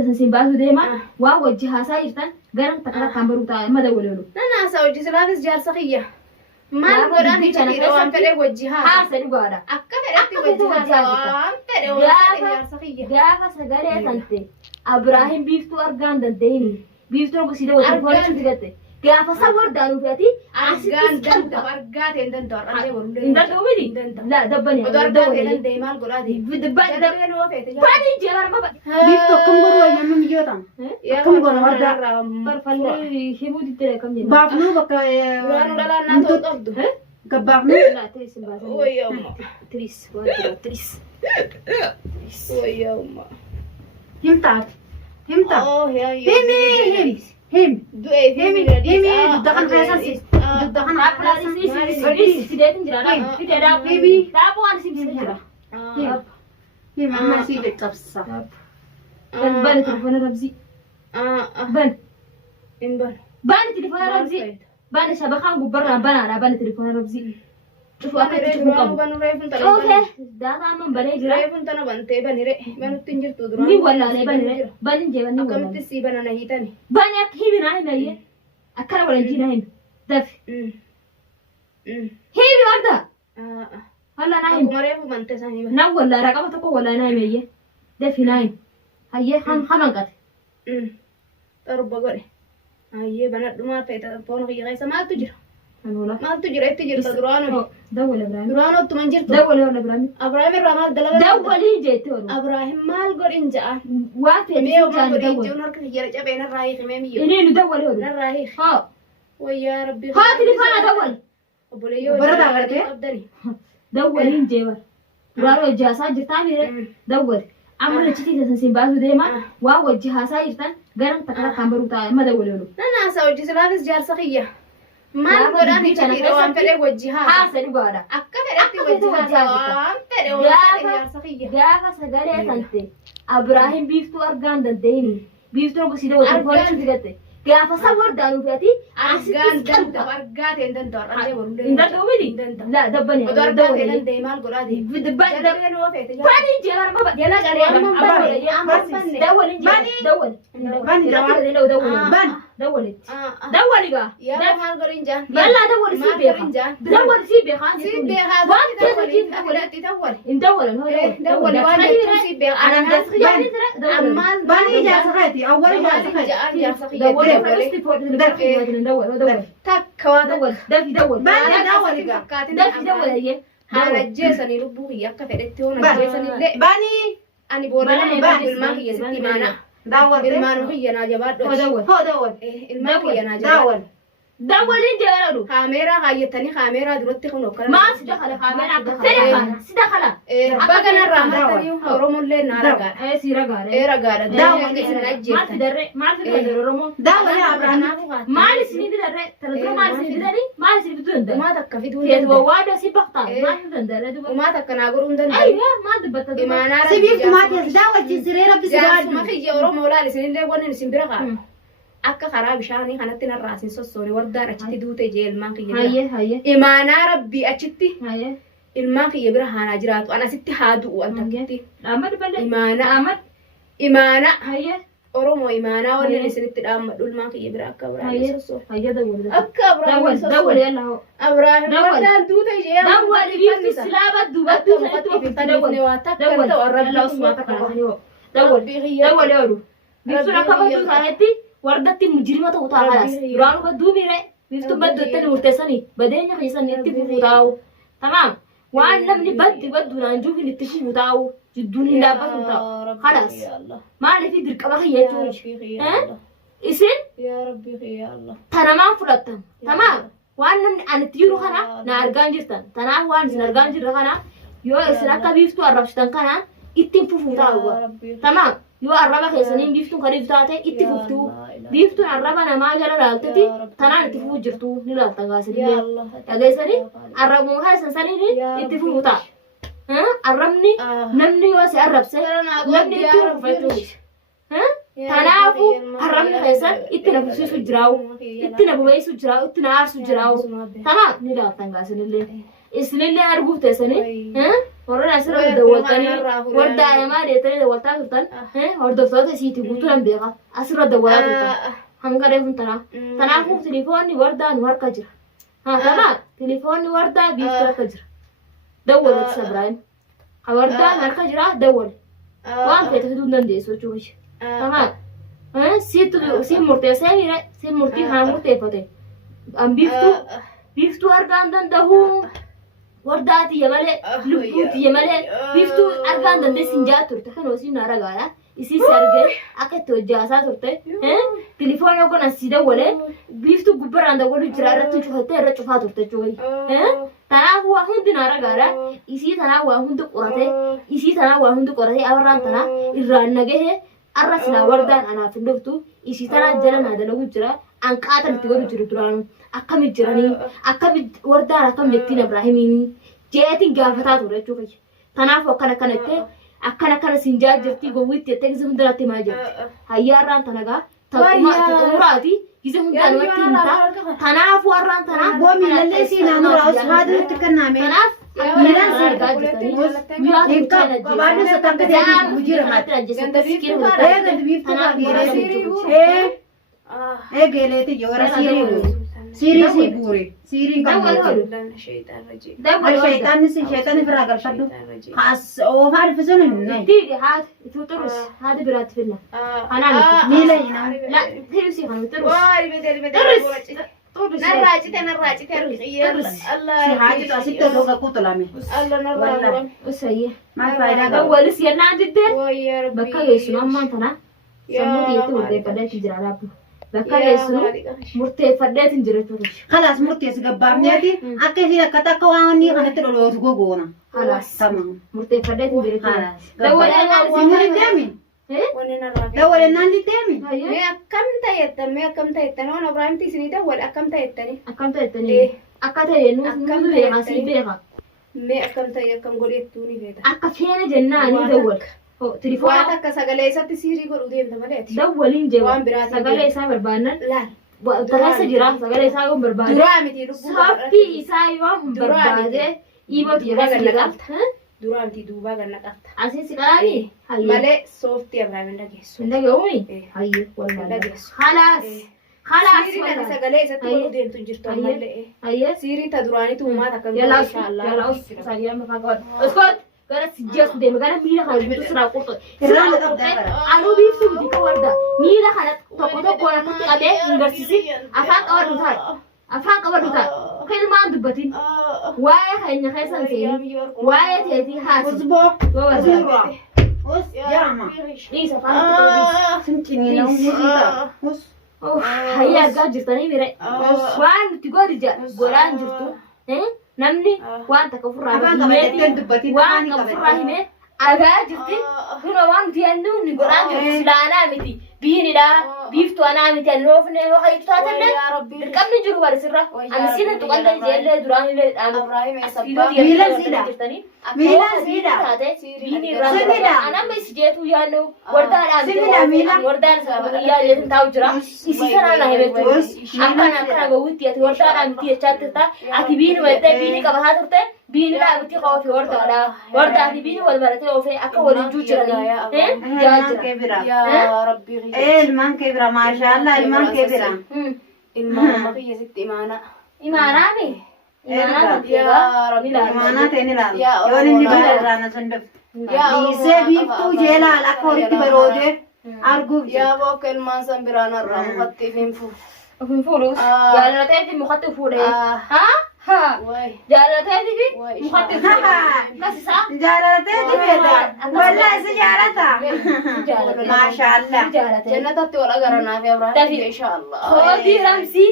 أشتي تسنباسو ديما ووجهها سايرتن قرن تكلا كامبروتا ما دولولو أنا سوجي سلافس جار سخية ما القرآن يجي روان فري وجهها حاسن بارا أكمل وجهها فري وجهها سخية جافا سجارة تنتي إبراهيم بيفتو أرجان دنتين بيفتو بسيدة وتفرج شو تقطع جافا سوار دارو فياتي أرجان دنت أرجات دنت أرجان دنت دوميدي لا دبني أرجات دنت مال قرادي دبني جبار ما بيفتو كم غرو يمم ميوتان كم غرو وردا برفلي هيبودي ترى كم جنا بافنو بكا وانو لا ناتو قبض كبافنو لا تريس باسن ويا أمه تريس وانتو تريس ويا أمه همتا يا هم دوي دخل فيساسي دخل سيدي سيدي جرا في ترى بيبي تابو أنا سيدي جرا هم أما سيدي تبصا بان تليفون رمزي بان إنبر بان تليفون رمزي بان شبكة برا بان على بان تليفون رمزي شوفوا أكيد تشوفوا كم أوكي ده كمان بني جرا رأيفون تنا بنتي بنيرة بنو تنجر تدرون ني ولا لا بني بني جي بني أكمل ولا تسي بنا نهيتني بني أكيد بنا هنا هي أكره ولا جينا هنا دف هي بوردا هلا نايم مريفو بنتي ساني نا ولا رقم تكو ولا نايم هي دف نايم هي هم قط تربى قولي هي بنات ما تيتا فون غير غير ما تجرا هنولا ما تجرا تجرا تدرانو دول إبراهيم درانو تمنجر دول ولا إبراهيم أبراهيم الرمال دلنا دولي جيتون أبراهيم مال قول إنجا وافي ميو ما قول دول إنجا ونرك يرجع بين الرايح ميميو إني ندول هذا الرايح ها ويا ربي ها تليفون دول أبوليو برا غيرتي أبدني دول جيبر رارو جاسا جتاني دول عمل شيء تسنسين باسو ديما ووجهها سايرتن قرن تكلا كامبروتا ما دولولو أنا سوجي سلافس جار سخية ما القرآن يجي روان فري وجهها حاسن بارا أكمل وجهها فري وجهها سخية جافا سجارة تنتي إبراهيم بيفتو أرجان دنتين بيفتو بسيدة وتفرج شو تقطع جافا سوار دارو فياتي أرجان دنت أرجات دنت أرجان دنت دوميدي لا دبني أرجات دنت مال قرادي دبني دبني وافيت بني جبار ما بدي لا دول بقى يا مال قرينجان يلا دول سيبي خان سيبي هذا دول دول وانا سيبي انا دخلي عمال باني جا سخيتي أول جا سخيتي دول تكوا دول باني دول هي هذا جيسني لبوه ياك فدتي هنا جيسني لا باني أنا بولا بالماء هي ستي مانا بالماء هي ناجبات دول الماء هي ناجبات دول جارو كاميرا هاي تاني كاميرا دلوقتي خنو كلا ما سدخل كاميرا سدخل بقنا الرامات تاني رومو اللي نارجع رجع دول ما تدري رومو دول يا أبراهيم ما لسني بدري ترى ما لسني بدري ما لسني بدون ما تكفي دون يا ووادا سيبقتا ما بدون وما تكنا قرون دن ايوه ما دبت إيمانا سيبيك ما تزداول جسري ربي زاد زاد ما في رومو لا لسني اللي وانا نسمبرها akka karaa bishaanii kanatti narraasin sossoone wardaan achitti duute jee ilmaan kiyya hayye imaanaa rabbii achitti hayye ilmaan kiyya bira haanaa jiraatu an asitti haa du'u an takkitti Ahmad balle imaana hayye oromoo imaanaa wannan isinitti dhaammadhu ilmaan kiyya bira akka Abrahaam sossoone hayye dawwal akka Abrahaam dawwal sossoone yalla Abrahaam wardaan duute jee dawwal bifti silaba dubatu dawwal waa takka ta'u rabbii uswata kana dawwal yadu biftu akabatu saayati wardatti mujrimata utaa halas duranu baduu bire biftu baddottani murteessani badeenya keessan itti fufutaa'u tamam waan namni baddu naan juufin itti fufutaa'u jidduun hin dhaabbatu ta'u halas maaliif dirqama kiyyachuun isin tanamaan fudhattan tamam waan namni an itti jiru kana na argaan jirtan tanaaf waan isin argaan jirra kana yoo isin akka biftu arrabsitan kanaan ittiin fufutaa'u tamam yoo arraba keessaniin biftuun kan iftaate itti fuftuu biftuun arraba namaa gara laaltutti tanaan itti fufuu jirtu ni laalta gaasillee dhageessanii arrabuma keessan saniin itti fufutaa arrabni namni yoo si arrabse namni itti fufachuu tanaafu arrabni keessan itti na fufsiisu jiraawu itti na bubeessu jiraawu itti na aarsu jiraawu tanaan ni laalta gaasillee isinillee arguuf teessanii warra asirra dawwaltanii wardaa namaa deetanii dawwaltaa turtan hordoftoota isiitii guutuudhaan beeka asirra dawwalaa turtan hanga reefun tanaafuu tilifoonni wardaan harka jira tanaaf tilifoonni wardaa biiftuu harka jira dawwal itti Ibrahim wardaan harka jira dawwal waan feete fiduu hin dandeessu jechuudha tanaaf si murteessee miire si murtii kana murteeffate biiftuu argaan danda'u wardaati yamale lubbuuti yamale biiftuu argaan dandeessi hin jaatu turte kan hoosiin na ragaadha isii sargee akka itti hojjaasaa turte tilifoona kun asii dawwalee biiftuu gubbaraan dawwalu jira irratti cufattee irra cufaa turte jechuudha tanaaf waa hundi na ragaadha isii tanaaf waa hundi qoratee abarraan tanaa irraan nagahee arra silaa wardaan anaaf hin dhuftu isii tanaa jala naa dalagu jira anqaatan itti godhu jiru duraanu akkamitti jiranii akkamitti wardaan akkam jettiin Ibraahimiin jeetiin gaafataa ture jechuudha tanaaf akkana sinjaa jirti gowwiitti jettee gisa hundaratti himaa jirti hayyaarraan tanagaa xumuraati gisa hundaan watti himta tanaaf warraan tanaa Bomi lalle si naannoo usfaatu itti kenname. tanaaf miidhaan si argaa jirtanii miidhaan Baaduu satanka ta'e bujira mata. Geleeti joora sirii si buure sirii kan shaytaan firaa galfadhu as oomaa dhufisuun hin nai tiidhi haati biraatti finna kanaan miila hinaa la hirsi kan turus si haati asitti dhooga kutulame usayye maal faayidaa qaba dawwalis yennaan diddee bakka geessu ammaan tana sammuu tiitti murteeffadheetti jira laabbu bakka geessu murteeffadheetti hin jirechuudha خلاص murteessi gabbaabneeti akka isiin akka takka waan inni kanatti dhodhootu gogoona خلاص tamam murteeffadheetti hin jirechuudha Simuli deemi dawwalennaan deemi Mee akkam ta'ettan waan Abrahaamti isinii dawwal akkam ta'ettani akkam ta'ettanii akka ta'e nuti beekaa si beeka mee akkam ta'e akkam godheettuu ni feeta akka feene jennaanii dawwal waan tilifoona akka sagalee isatti siirii godhuu deemta malee ati dawwaliin jee waan biraatiin sagalee isaa barbaannan laal tajaajila jira sagalee isaa yoo barbaade duraa miti lubbuu saffii isaa yoo barbaade dhiibota duubaa ganna jira qabta duraa miti duubaa ganna qabta asiin si qaanii hayyee malee sooftii Abrahaam dhageessu ndagauni hayyee wallahi dhageessu خلاص siirii kana sagalee isatti godhuu deemtu hin jirtu ammallee hayyee siirii ta duraanitu uumaata akkam yalla inshallah usaliya maka god uskot gara sijjas deema gara miila kana bitu sira qurto anu biiftu biti ka warda miila kana tokko akkatti qabee ingarsisi afaan qabadu ta'a kelmaan dubbatin waa'ee keenya keessan seeni waa'ee teetii haasi usboo warda us jarama dhiisa afaan simcini na usita us hayyaa argaa jirtanii mire waan nuti godhaan jirtu namni waan takka ofirraa waan ofirraa himee agaa jirti kunoo waan nuti yannu ni godhaan jirtu silaanaa miti biinidha biiftuu anaa miti annoofne waaqaytu taatallee dirqamni jiru barisirra ani siina tuqallee ijeellee duraanillee miila siidha taate biini irraa anamma isi jeetuu yaannu wardaan yaalleetin taa'u jira isi sanaa na himechuu akkana gowwitti ati wardaadhaa miti jechaa turta ati biini waddee biini qabataa turte biini dhaa miti qoofe wardaa fi biini wal baratee oofee akka waliin jiranii yaa jira ilmaan kee bira maashaallah ilmaan kee bira ilmaan amma kiyya sitti imaanaami imaanaa ta'e ni laala yoon inni bara irraa na sandaf dhiisee biiftuu jeelaal akka walitti baroodee arguuf yaa bokka ilmaan san biraan irraa mukatti hin fuudhu jaalateeti mukatti fuudhee jaalateeti fi mukatti fuudhee kasisaa jaalateeti beeda wallaa isa jaalata maashaallah jannatatti wal agaranaaf Abrahaam inshallah hootii ramsii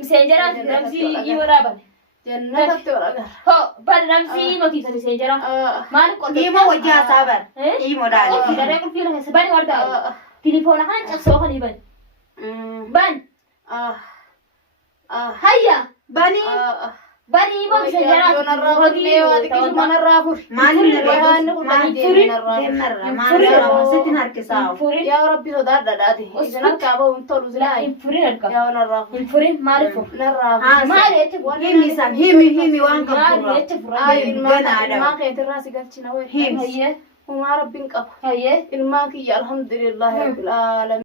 miseenjeraati ramsii imalaa bane jannatatti wal agar ban ramsii notiisa miseenjera maal qotte dhiima wajjaa isaa bar dhiimo daali daree qulfiina keessa bani wardaa tilifoona kana cabsoo kan ban hayya bani Bari ma bisa jalan. Maalin narraa sitti harkisaa. Yaa Rabbi sodaadhaadhaati. Isin kaaba untolu zilaayi. Infurin arka. Yaa narraa. Infurin maalifu. Narraa. Maali jechi Himi san himi waan maali qabdu. jechi fura. Ilmaa keetirraa si galchina wayi. Himi. Humaa Rabbiin qaba. Hayyee. Ilmaa kiyya alhamdulillahi rabbil aalamiin.